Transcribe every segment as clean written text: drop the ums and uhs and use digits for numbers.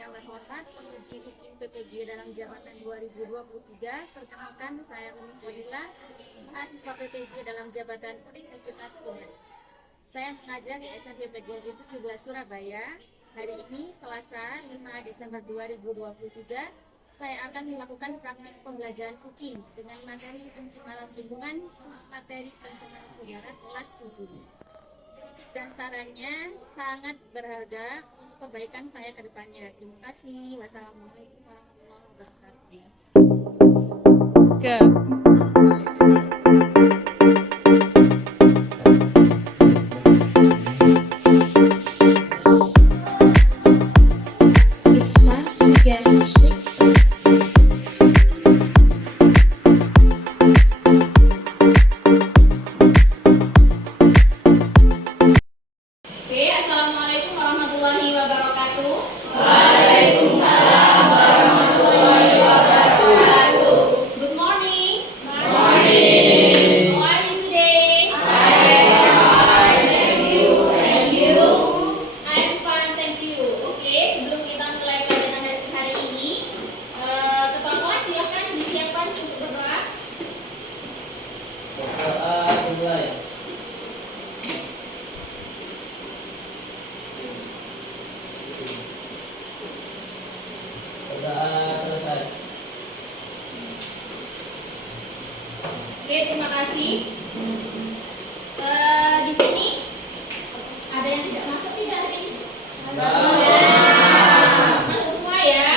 Yang terhormat penguji hukum PPG dalam jabatan 2023, perkenalkan saya Umi Fadila, mahasiswa PPG dalam jabatan Universitas Unpad. Saya mengajar di SMP PGRI 17 Surabaya. Hari ini Selasa 5 Desember 2023, saya akan melakukan praktik pembelajaran cooking dengan materi pencemaran lingkungan, materi pencemaran udara kelas 7. Dan sarannya sangat berharga untuk kebaikan saya ke depannya. Terima kasih. Wassalamualaikum warahmatullahi wabarakatuh. Assalamualaikum warahmatullahi wabarakatuh. Waalaikumsalam warahmatullahi wabarakatuh. Good morning. Morning. How are you today? I am fine, thank you. And you? I'm fine, thank you. Oke, sebelum kita mulai pelajaran hari ini, ketua kelas silakan disiapkan untuk berdoa. Berdoa dimulai. Berdoa selesai. Oke, terima kasih. Di sini ada yang tidak masuk tidak hari ini? Masuk semua ya?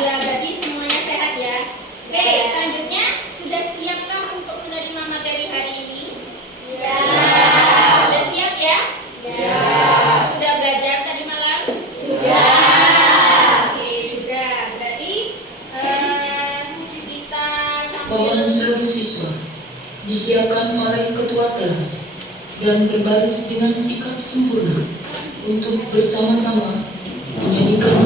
Ya, berarti semuanya sehat ya. Oke, selanjutnya sudah siapkah untuk menerima materi hari ini? Sudah siap ya? Sudah belajar tadi malam? Oke, sudah. Berarti kita Mohon sambil seluruh siswa disiapkan oleh ketua kelas dan berbaris dengan sikap sempurna untuk bersama-sama menyanyikan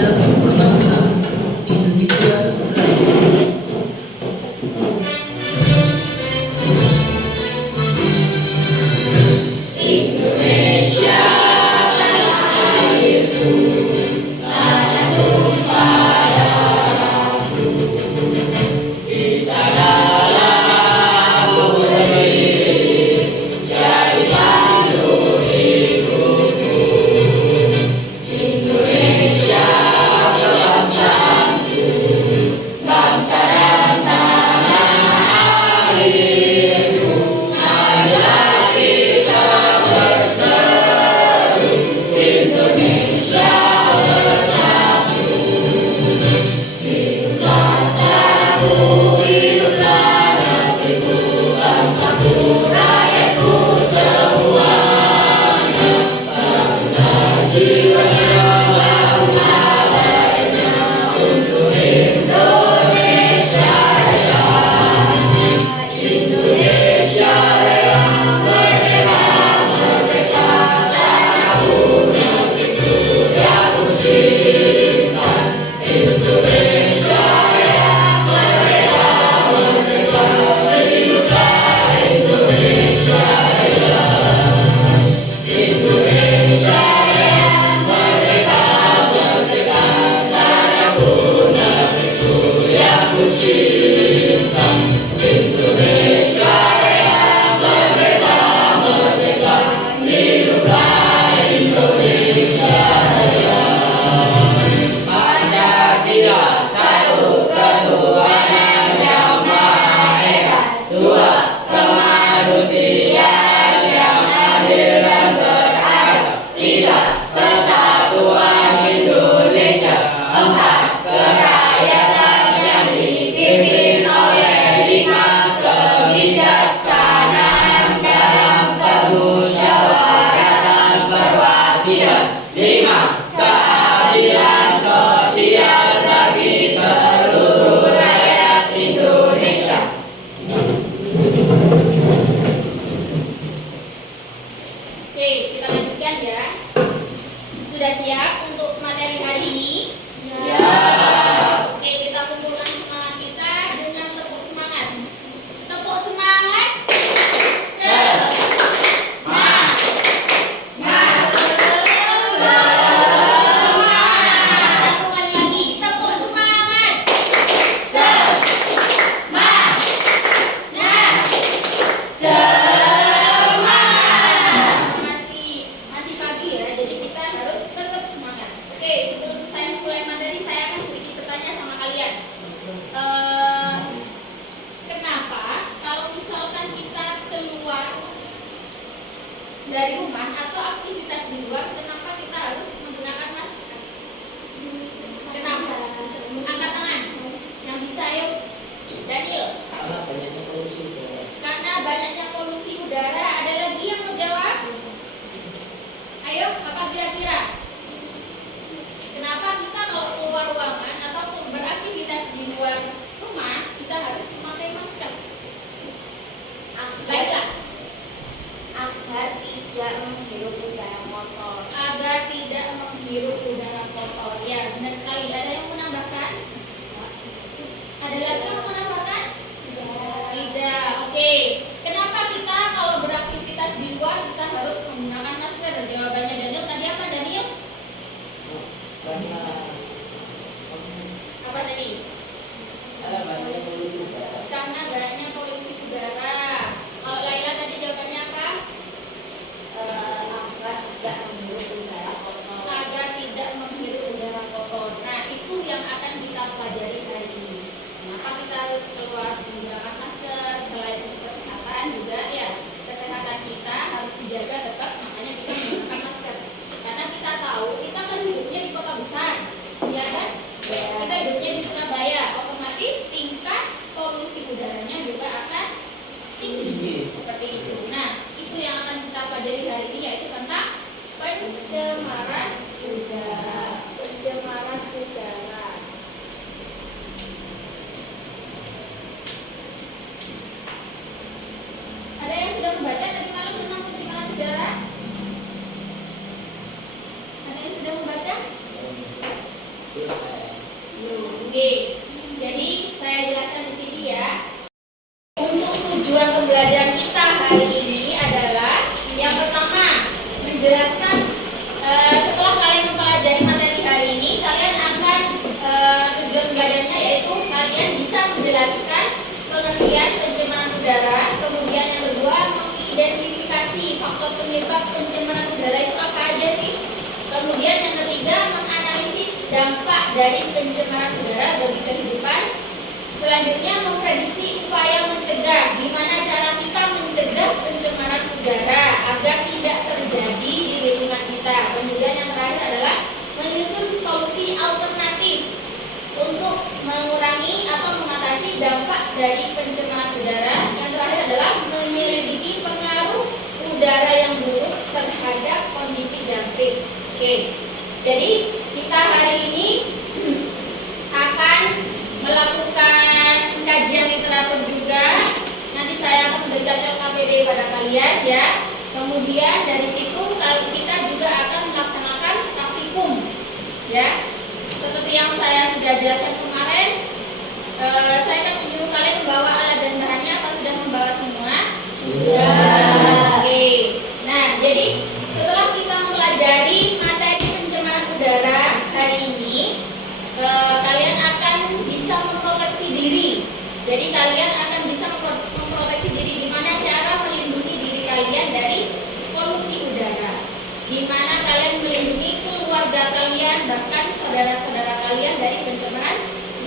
lagu kebangsaan Indonesia Raya. Bangsa dari rumah atau aktivitas di luar, kenapa kita harus menggunakan masker? Kenapa? Angkat tangan. Yang bisa, yuk. Daniel. Karena banyaknya polusi udara. Karena banyaknya polusi udara. Ada lagi yang mau jawab? Ayo, apa kira-kira? Kenapa kita kalau keluar ruangan atau beraktivitas di luar rumah kita harus memakai masker? Baiklah. Agar tidak menghirup udara kotor. Agar tidak menghirup udara kotor. Ya, benar sekali. Ada yang menambahkan? Ada lagi yang menambahkan? Tidak. Oke. Kenapa kita kalau beraktivitas di luar kita harus menggunakan masker? Jawabannya Daniel tadi apa, Daniel? Karena Apa tadi? banyaknya polusi udara. Karena banyaknya polusi udara. Kalau Laila tadi jawabannya apa? Agar tidak menghirup udara kotor. Agar tidak menghirup udara kotor. Nah, itu yang akan kita pelajari hari ini. Kenapa kita harus keluar menggunakan masker? Selain untuk kesehatan juga ya, kesehatan kita harus dijaga tetap, makanya kita menggunakan masker. Karena kita tahu kita kan hidupnya di kota besar, ya kan? Kita hidupnya di Surabaya, otomatis tingkat polusi udaranya juga akan tinggi seperti itu. Nah, itu yang akan kita pelajari hari ini, yaitu tentang pencemaran udara. Pencemaran udara. Ada yang sudah membaca tadi malam tentang pencemaran udara? Ada yang sudah membaca? Oke. Jadi saya jelaskan di sini ya. Untuk tujuan pembelajaran kita hari ini adalah yang pertama menjelaskan setelah kalian mempelajari materi hari ini, kalian akan tujuan pembelajarannya yaitu kalian bisa menjelaskan pengertian pencemaran udara. Kemudian yang kedua mengidentifikasi faktor penyebab pencemaran udara itu apa aja sih. Kemudian yang ketiga menganalisis dampak dari pencemaran udara bagi kehidupan. Selanjutnya memprediksi upaya mencegah, gimana cara kita mencegah pencemaran udara agar tidak terjadi di lingkungan kita. Kemudian yang terakhir adalah menyusun solusi alternatif untuk mengurangi atau mengatasi dampak dari pencemaran udara. Yang terakhir adalah menyelidiki pengaruh udara yang buruk terhadap kondisi jantung. Oke, jadi kita hari ini akan melakukan kajian literatur juga. Nanti saya akan memberikan LKPD pada kalian ya. Kemudian dari situ kita juga akan melaksanakan praktikum ya. Seperti yang saya sudah jelaskan kemarin, saya akan menyuruh kalian membawa alat dan bahannya. Apa sudah membawa semua? Sudah. Oke. Nah, jadi setelah kita mempelajari materi pencemaran udara hari ini, kalian akan bisa memproteksi diri. Jadi kalian akan bisa memproteksi diri. Gimana cara melindungi diri kalian dari polusi udara? Gimana kalian melindungi keluarga kalian, bahkan saudara-saudara kalian dari pencemaran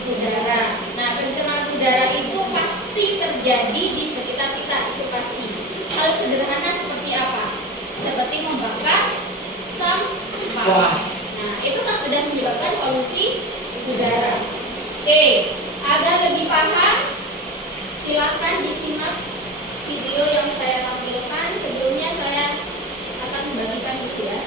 udara. Nah, pencemaran udara itu pasti terjadi di sekitar kita, itu pasti. Hal sederhana seperti apa? Seperti membakar sampah. Nah, itu kan sudah menyebabkan polusi udara. Oke, agar lebih paham, silahkan disimak video yang saya tampilkan. Sebelumnya saya akan membagikan itu ya.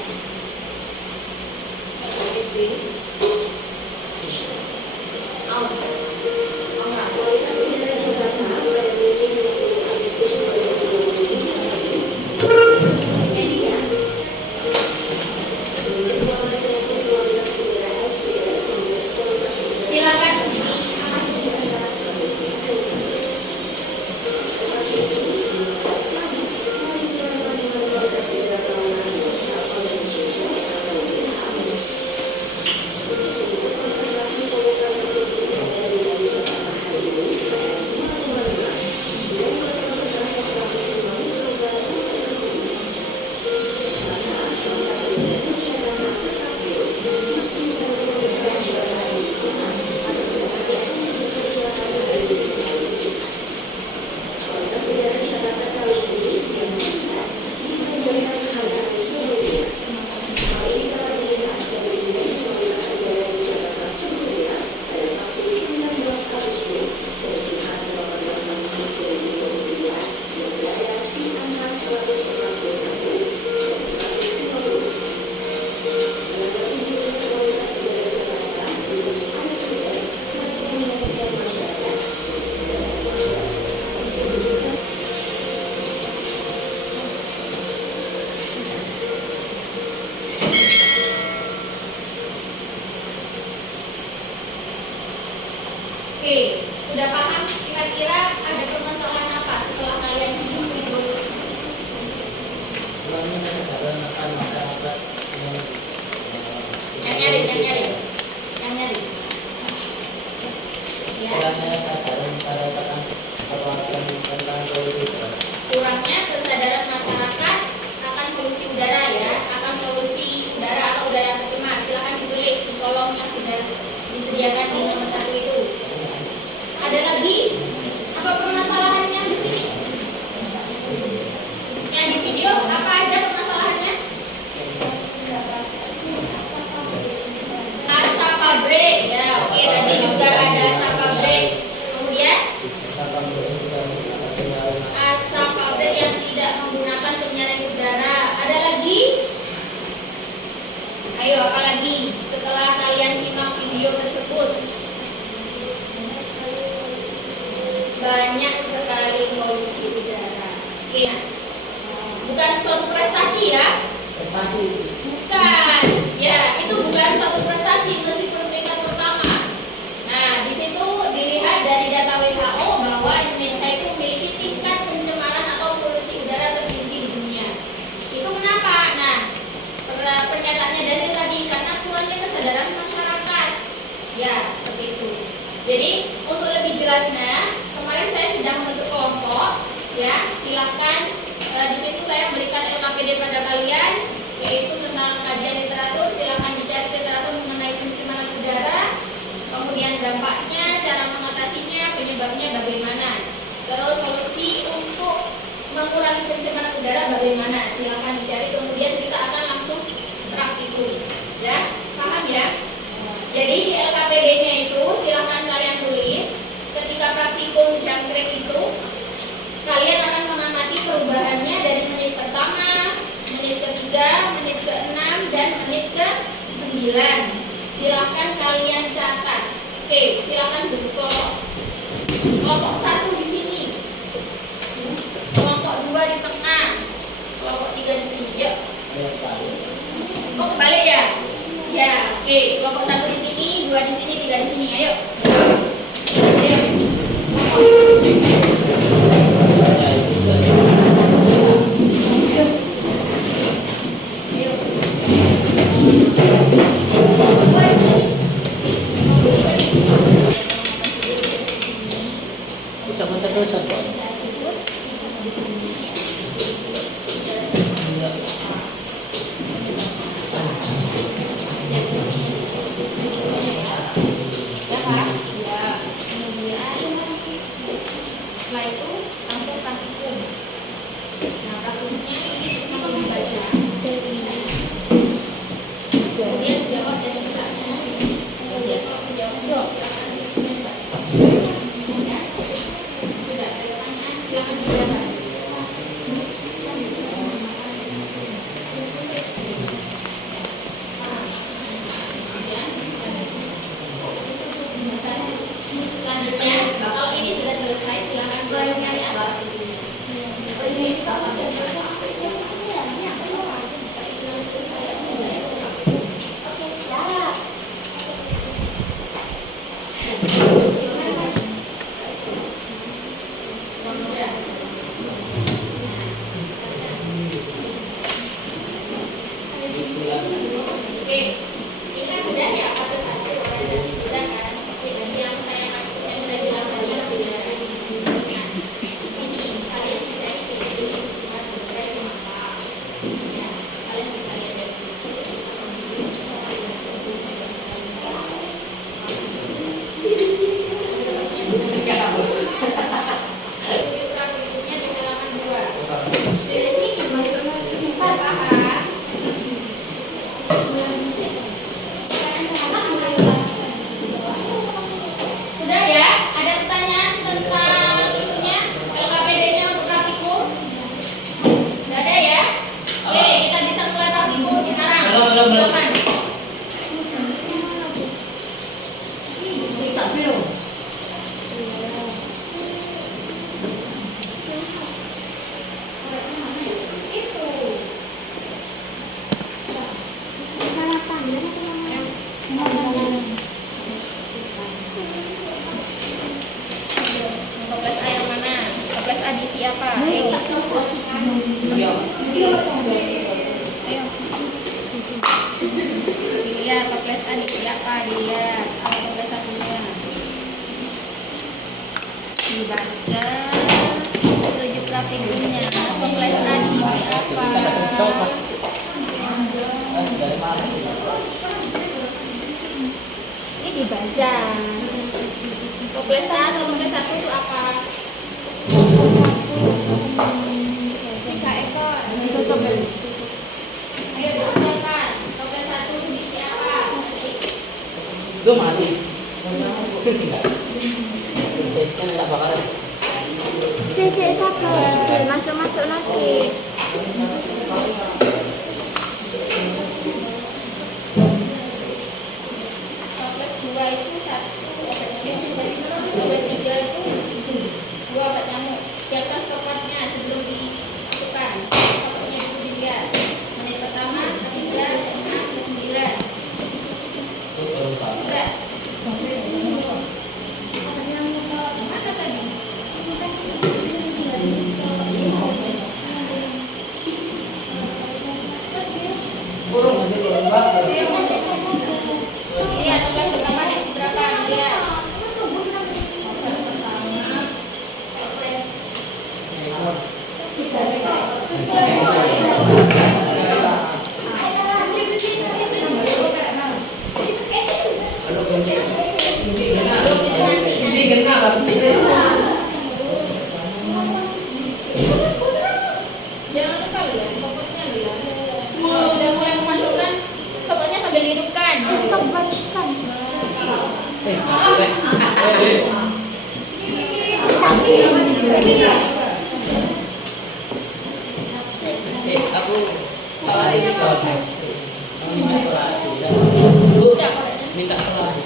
akan polusi udara. Kurangnya kesadaran masyarakat akan polusi udara ya, akan polusi udara atau udara tercemar. Silakan ditulis di kolom yang sudah disediakan di nomor 1 itu. Ada lagi apa permasalahan yang di sini? Yang di video apa aja permasalahannya? Asap pabrik ya, oke tadi juga ada asap pabrik. Kemudian asap pabrik yang tidak menggunakan penyalin udara. Ada lagi? Ayo, apa lagi? Setelah kalian simak video tersebut, banyak sekali polusi udara. Oke, bukan suatu prestasi ya? Prestasi. Bukan, ya itu bukan suatu prestasi meskipun peringkat pertama. Nah, di situ dilihat dari data WHO bahwa Indonesia itu memiliki tingkat pencemaran atau polusi udara tertinggi di dunia. Itu kenapa? Nah, pernyataannya dari tadi karena kurangnya kesadaran masyarakat. Ya, seperti itu. Jadi untuk lebih jelasnya, kemarin saya sudah membentuk kelompok. Ya, silakan di situ saya memberikan LKPD pada kalian, yaitu tentang kajian literatur. Silakan dicari literatur mengenai pencemaran udara, kemudian dampaknya, cara mengatasinya, penyebabnya bagaimana, terus solusi untuk mengurangi pencemaran udara bagaimana. Silakan dicari, kemudian kita akan langsung praktikum. Ya, paham ya? Jadi di LKPD-nya itu silakan kalian tulis ketika praktikum jangkrik itu. Kalian akan mengamati perubahannya dari menit pertama, menit ketiga, menit ke-6, dan menit ke-9. Silakan kalian catat. Oke, silakan bentuk kelompok. Kelompok 1 di sini, kelompok 2 di tengah, kelompok 3 di sini. Yuk. Oh, kembali ya? Ya, oke. Kelompok 1 di sini, 2 di sini, 3 di sini. Ayo. Bisa menterusan Pak. Setelah itu langsung praktikum. Nah, praktikumnya ini langsung membaca. Kemudian jawab dan misalnya jawab. Sudah ada pertanyaan, silakan dijawab. Selanjutnya, kalau ini sudah selesai, silakan bayarnya ya. Oke, ini kan sudah ya fase 1 sudah kan? Jadi yang saya maksud yang saya bilang tadi nah, di sini kalian bisa ikuti dari mata, ya kalian bisa lihat dari berikutnya di halaman 2. Jadi ini paham? Sudah ya? Ada pertanyaan tentang isunya? LKPD-nya untuk praktikum? Tidak ada ya? Oke, kita bisa mulai praktikum sekarang. Silakan. Itu. Toples A yang mana? Toples A diisi apa? Ayo. Ayo. Dilihat toples A diisi apa? Dilihat. Apa toples satunya? Dibaca. Ibunya, toples A diisi apa? Kita akan coba. Dari mana sih? Ini dibaca. Toples A atau toples 1 itu apa? 3 ekor. Tutup. Ayo diucapkan. Toples 1 itu diisi apa? Gue mati. Kan nggak bakalan. Sisi sabar, masuk nasi. Toples 2 itu 1 obat nyamuk. Toples 3 itu 2 obat nyamuk. Siapkan stopwatchnya sebelum dimasukkan. Stopwatchnya dulu dilihat. Menit pertama, ketiga, ke-6, ke-9. Bisa. Mana tadi? Burung aja kalau bakar. Lihat toples pertama diisi berapa? Lihat. Jangan lupa lihat stopwatchnya lihat. Kalau sudah mulai memasukkan, stopwatchnya sambil dihidupkan. Stop bacikan. Aku salah sih soalnya. Minta salah sih. Udah, kok. Minta salah sih.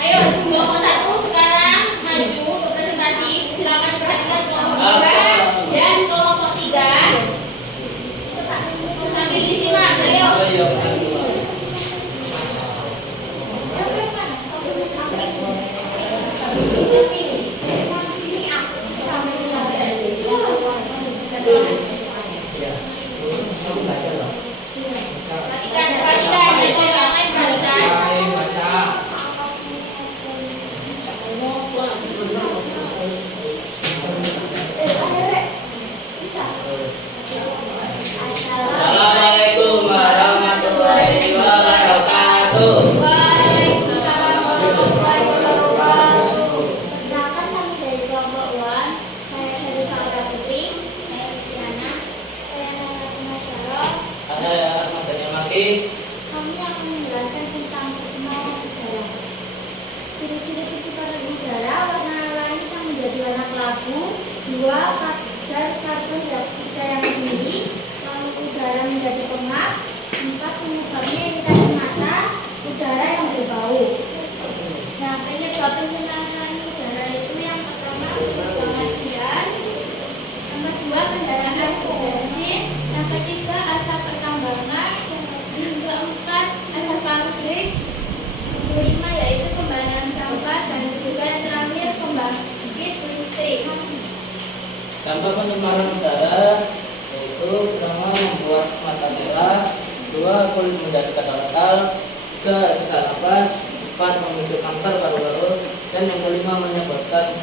Ayo, kelompok 1 sekarang maju untuk presentasi. Silakan perhatikan kelompok 2 dan kelompok 3. Sambil disimak, ayo. Perhatikan, yang lain perhatikan. Assalamualaikum warahmatullahi wabarakatuh. Waalaikumsalam warahmatullahi wabarakatuh. Perkenalkan kami dari kelompok 1. Saya Syarifah Aura Putri. Saya Luciana. Saya Nara Masyarah. Saya Ahmad Daniel Maki. Kami akan menjelaskan tentang perkenalan udara. Ciri-ciri pencemaran udara: warna langit yang menjadi warna kelabu, 2 kadar karbon dioksida yang tinggi, lalu udara menjadi pengap, 4 penyebabnya iritasi mata, udara yang berbau. Nah, penyebab pencemaran udara itu yang pertama pengasian, yang kedua kendaraan berbensin, yang ketiga asap pertambangan, yang keempat asap pabrik, yang kelima yaitu pembuangan sampah, dan juga yang terakhir pembangkit listrik. Dampak pencemaran udara yaitu pertama membuat mata merah, 2 kulit menjadi gatal-gatal, 3 sesak napas, 4 memicu kanker paru-paru, dan yang kelima menyebabkan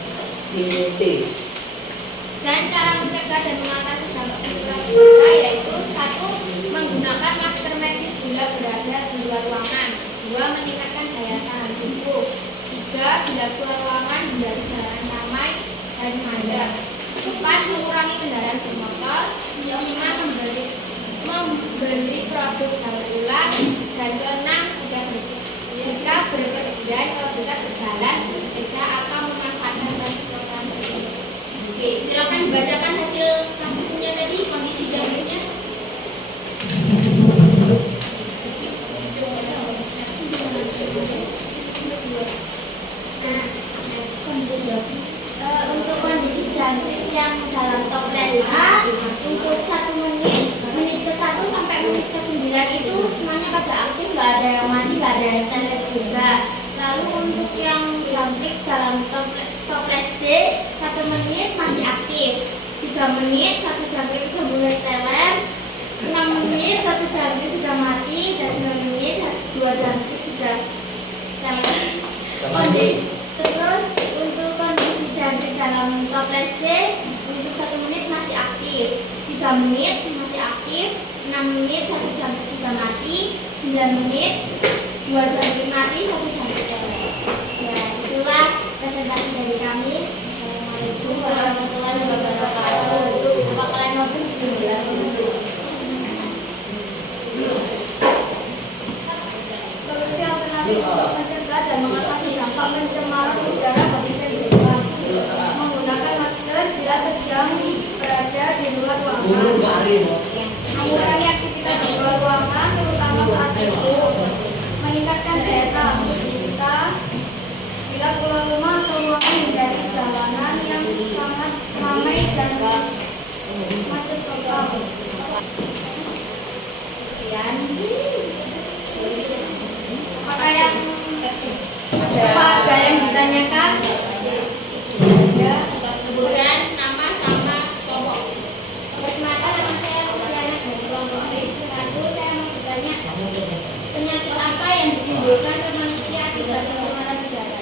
rinitis. Dan cara mencegah dan mengatasi dampak pencemaran udara yaitu 1. Menggunakan masker medis bila berada di luar ruangan. 2. Meningkatkan daya tahan tubuh. 3. Bila keluar ruangan hindari jalan ramai dan padat. 4. Mengurangi kendaraan bermotor. 5. Membeli produk daur ulang. Dan ke-6. Jika berpergian atau jika berjalan, bisa atau memanfaatkan transportasi publik. dibacakan hasil bukunya tadi, kondisi jamurnya. Untuk kondisi jangkrik yang dalam toples A untuk 1 menit ke 1 sampai menit ke 9 itu semuanya pada aktif, nggak ada yang mati, nggak ada yang teler juga. Lalu untuk yang jangkrik dalam toples D 1 menit masih aktif, 3 menit 1 jangkrik sudah mulai teler, 6 menit 1 jangkrik sudah mati, dan 9 menit 2 jangkrik sudah teler. Terus untuk kondisi jangkrik dalam toples C untuk 1 menit masih aktif, 3 menit masih aktif, 6 menit 1 jangkrik sudah mati, 9 menit 2 jangkrik mati, 1 jangkrik teler. Ya, itulah presentasi dari kami. Assalamualaikum warahmatullahi wabarakatuh. Apa kalian mau bisa jelaskan? Solusi alternatif untuk mencegah dan mengatasi dampak pencemaran udara bagi kehidupan: menggunakan masker bila sedang berada di luar ruangan, mengurangi aktivitas di luar ruangan terutama saat sibuk, meningkatkan daya tahan tubuh kita bila keluar rumah atau ruangan, hindari jalanan yang sangat ramai dan macet total. Sekian. Apakah ada yang ditanyakan? Ya. Sebutkan nama sama kelompok. Perkenalkan, nama saya Usiana dari kelompok satu. Saya mau bertanya, penyakit apa yang ditimbulkan ke manusia akibat pencemaran udara?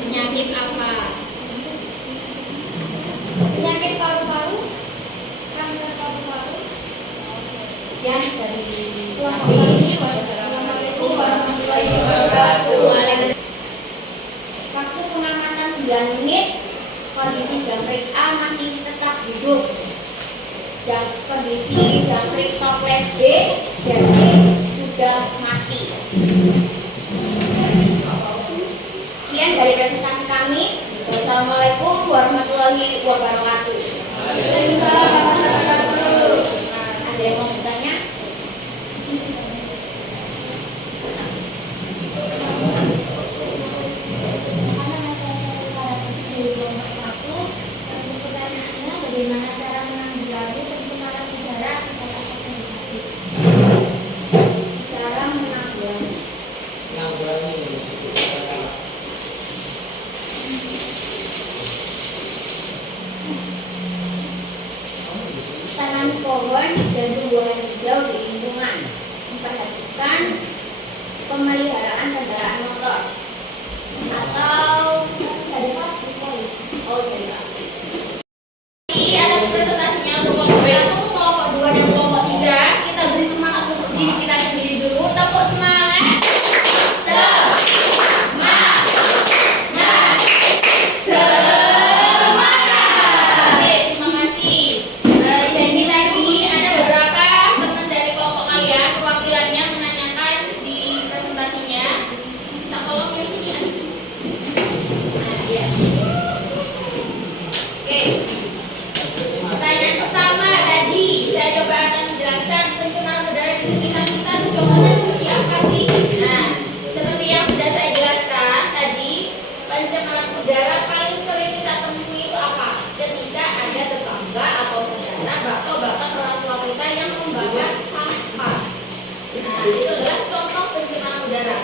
Penyakit apa? Penyakit paru-paru, kanker paru-paru. Sekian dari Kelompok kami. Wassalamualaikum warahmatullahi wabarakatuh. Waktu pengamatan 9 menit, kondisi jangkrik A masih tetap hidup. Kondisi jangkrik toples D sudah mati. Sekian dari presentasi kami. Wassalamualaikum warahmatullahi wabarakatuh. Waalaikumsalam warahmatullahi wabarakatuh. Ada yang mau bertanya? Bagaimana cara menanggulangi pencemaran udara akibat asap negatif? Cara menanggulangi. Tanam pohon dan tumbuhan hijau di lingkungan. Memperhatikan pemeliharaan kendaraan motor atau atas presentasinya untuk kelompok 1, kelompok 2, dan kelompok 3. Kita beri semangat untuk diri kita sendiri dulu. Tepuk semangat. Semangat. Oke, terima kasih. Jadi tadi ada beberapa teman dari kelompok kalian perwakilannya menanyakan di presentasinya. Kita tolong yang sini. Nah, ya. Oke. Pertanyaan pertama tadi saya coba akan menjelaskan pencemaran udara di sekitar kita itu contohnya seperti apa sih? Nah, seperti yang sudah saya jelaskan tadi, pencemaran udara paling sering kita temui itu apa? Ketika ada tetangga atau saudara atau bahkan orang tua kita yang membakar sampah. Nah, itu adalah contoh pencemaran udara.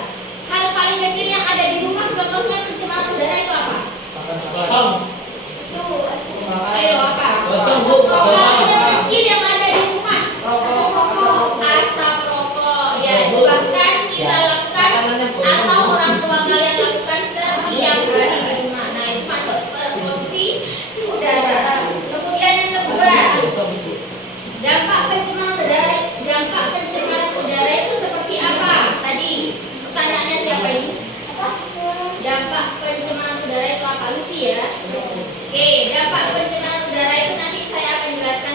Hal paling kecil yang ada di rumah contohnya pencemaran udara itu apa? Kosong. Ayo apa? Kosong, Bu. Hal yang kecil yang ada di rumah. Asap rokok. Ya, itu bahkan kita lakukan atau orang tua kalian lakukan setiap hari di rumah. Nah, itu masuk polusi udara. Kemudian yang kedua, dampak pencemaran udara itu seperti apa? Tadi pertanyaannya siapa ini? Dampak pencemaran udara itu apa? Lucy ya. Oke, dampak pencemaran udara itu nanti saya akan jelaskan.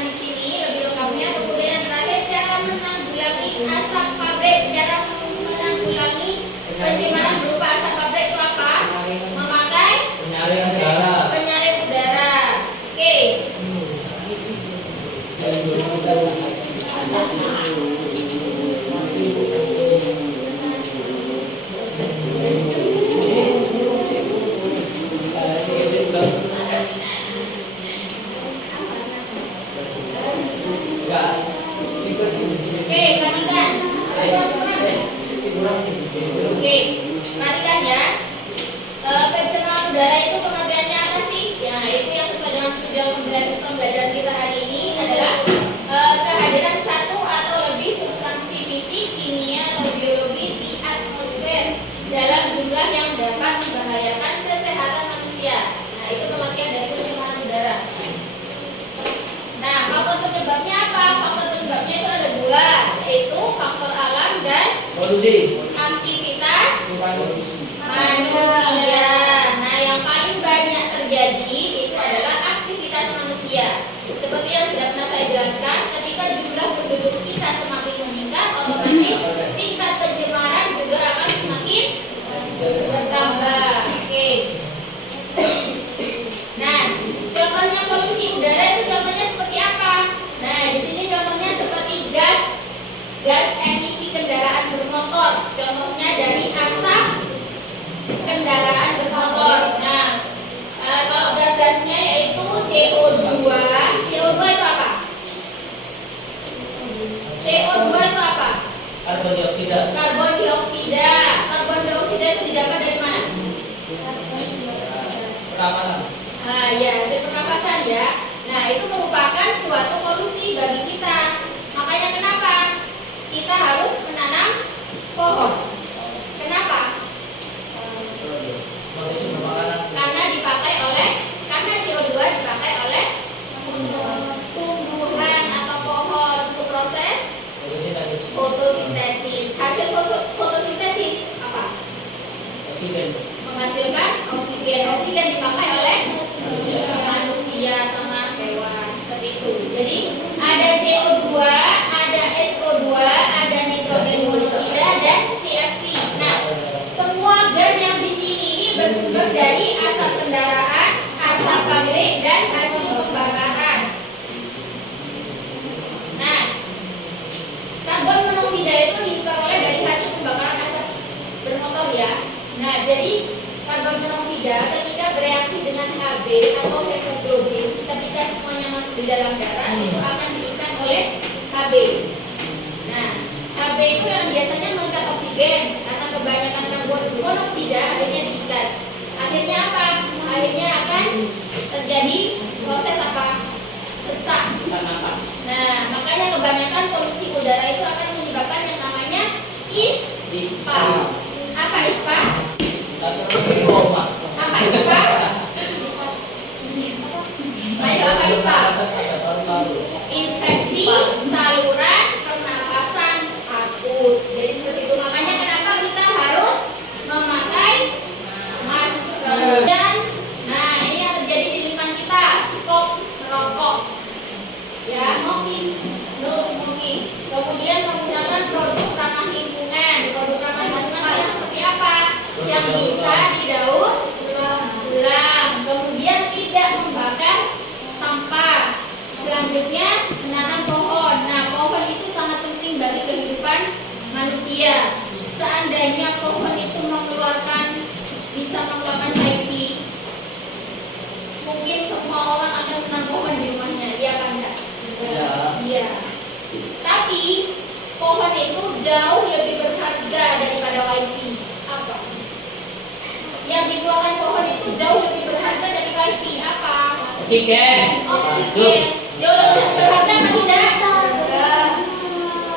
Produksi. Aktivitas manusia. Nah, yang paling banyak terjadi itu adalah aktivitas manusia. Seperti yang sudah pernah saya jelaskan, ketika jumlah penduduk kita semakin meningkat, otomatis tingkat pencemaran juga akan semakin bertambah. Oke. Nah, contohnya polusi udara itu contohnya seperti apa? Nah, di sini contohnya seperti gas emisi kendaraan bermotor. Contohnya dari asap kendaraan bermotor. Nah, kalau gas-gasnya yaitu CO2. CO2 itu apa? CO2 itu apa? Karbon dioksida. Karbon dioksida. Karbon dioksida itu didapat dari mana? Pernapasan. Ah ya, hasil pernapasan ya. Nah, itu merupakan suatu polusi bagi kita. Makanya kenapa kita harus menanam pohon? Kenapa? Sebagai sumber makanan. Karena CO2 dipakai oleh tumbuhan atau pohon untuk proses fotosintesis. Hasil fotosintesis apa? Oksigen. Menghasilkan oksigen. Oksigen dipakai oleh manusia sama hewan. Seperti itu. Jadi ada CO2, ada SO2, ada nitrogen monoksida dan CFC. Nah, semua gas yang di sini ini bersumber dari asap kendaraan, asap pabrik dan hasil pembakaran. Nah, karbon monoksida itu diperoleh dari hasil pembakaran asap bermotor ya. Nah, jadi karbon monoksida ketika bereaksi dengan Hb atau hemoglobin, ketika semuanya masuk di dalam darah itu akan diikat oleh Hb. Nah, Hb itu yang biasanya mengikat oksigen karena kebanyakan karbon monoksida akhirnya diikat. Akhirnya apa? Akhirnya akan terjadi proses apa? Sesak. Napas. Nah, makanya kebanyakan polusi udara itu akan menyebabkan yang namanya ISPA. Apa ISPA? Apa ISPA? Ayo, apa ISPA? Infeksi saluran pernapasan akut. Jadi seperti itu. Makanya kenapa kita harus memakai masker. Dan nah, ini yang terjadi di lingkungan kita, stop merokok. Ya, no smoking. Kemudian menggunakan produk ramah lingkungan. Produk ramah lingkungan yang seperti apa? Yang bisa didaur ulang. Kemudian tidak membakar sampah. Selanjutnya menanam pohon. Nah, pohon itu sangat penting bagi kehidupan manusia. Seandainya pohon itu bisa mengeluarkan wifi, mungkin semua orang akan menanam pohon di rumahnya. Iya kan enggak? Iya. Tapi pohon itu jauh lebih berharga daripada wifi. Apa? Yang dikeluarkan pohon itu jauh lebih berharga dari wifi. Apa? Oksigen. Oksigen. Jauh lebih berharga apa tidak?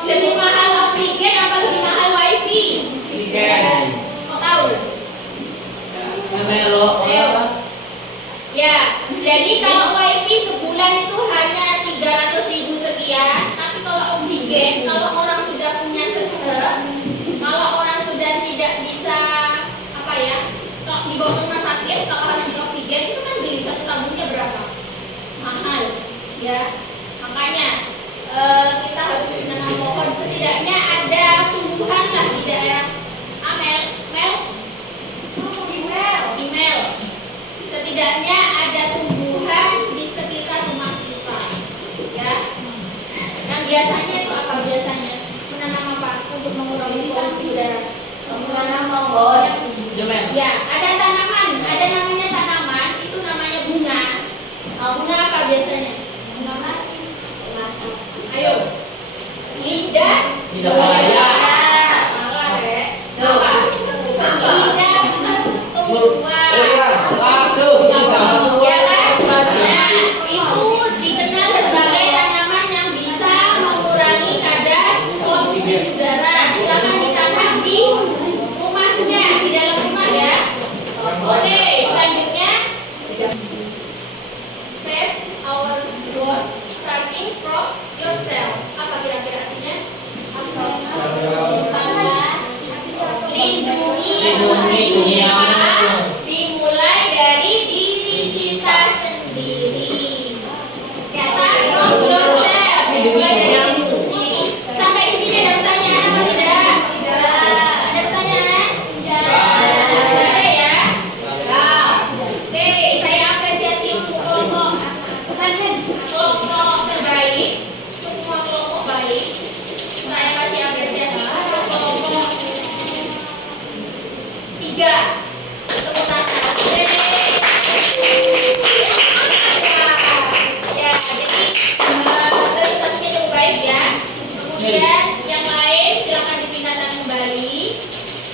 Lebih mahal oksigen apa lebih mahal wifi? Oksigen. Mau tahu? Melo. Ya, jadi kalau wifi sebulan itu hanya 300.000 sekian, tapi kalau oksigen, kalau orang sudah punya sesek, kalau orang sudah tidak bisa apa ya, kalau dibawa ke rumah sakit, kalau harus di oksigen itu kan beli satu tabungnya berapa? Mahal, ya. Makanya kita harus menanam pohon. Setidaknya ada tumbuhan lah di daerah email. Setidaknya ada tumbuhan di sekitar rumah kita, ya. Dan biasanya itu apa biasanya? Menanam apa untuk mengurangi polusi udara? Menanam pohon. Ya, ada tanaman, ada namanya tanaman, itu namanya bunga. Bunga apa biasanya? Bunga mati. Ayo. Lidah. Lidah buaya. Salah, Rek. Apa? Lidah bertuah. Waduh. Ya kan? Nah, itu dikenal sebagai tanaman yang bisa mengurangi kadar polusi udara. Silakan ditanam di rumahnya, di dalam rumah ya. Oke, selanjutnya set our goal starting from yourself. Apa kira-kira artinya? Pertama, dimulai dari diri kita sendiri. Start from yourself. Dimulai dari dirimu sendiri. Sampai di sini ada pertanyaan apa tidak? Ada pertanyaan? Tidak ya? Oke, saya apresiasi untuk kelompok terbaik, semua kelompok baik. Saya kasih apresiasi untuk kelompok 3. Tepuk tangan. Ya, jadi presentasinya cukup baik ya. Kemudian yang lain silakan dipindahkan kembali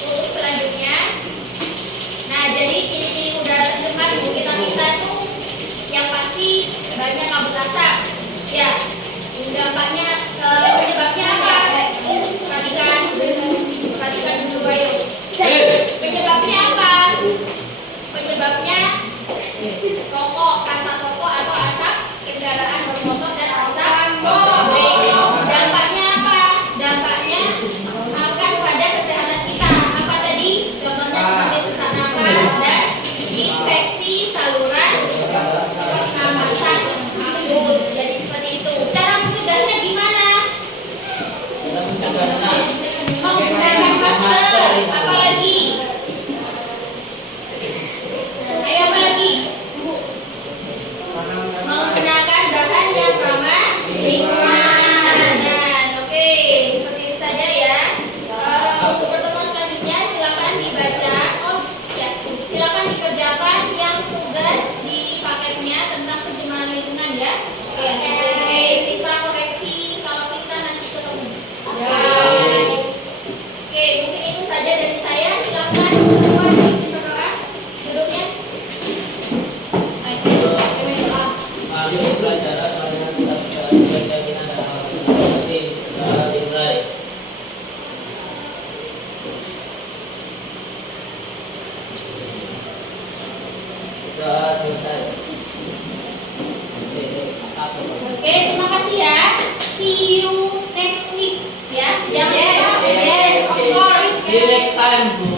untuk selanjutnya. Nah, jadi ciri-ciri udara tercemar di sekitar kita tuh yang pasti banyak kabut asap. Ya, dampaknya penyebabnya apa? Perhatikan dulu ayo. Penyebabnya apa? Penyebabnya rokok, asap rokok atau asap kendaraan bermotor dan asap mobil. Dampaknya apa? Dampaknya akan pada kesehatan kita. Apa tadi? Contohnya seperti sesak napas dan infeksi saluran pernapasan akut. Jadi seperti itu. Cara mencegahnya gimana? Menggunakan masker. Apalagi? Ayo apa lagi? Menggunakan bahan yang ramah lingkungan. Oke, seperti itu saja ya. Untuk pertemuan selanjutnya silakan dibaca. Oh ya, silakan dikerjakan yang tugas di paketnya tentang pencemaran lingkungan ya. Oke, kita koreksi kalau kita nanti ketemu. Oke, mungkin itu saja dari saya. Silakan ketua dipimpin berdoa. Duduknya. Mari pelajaran pelajaran kita sesuai keyakinan dan amal sunnah dimulai. Sudah selesai. Oke, terima kasih ya. See you next week ya. Jangan lupa. Yes, of course. See you next time.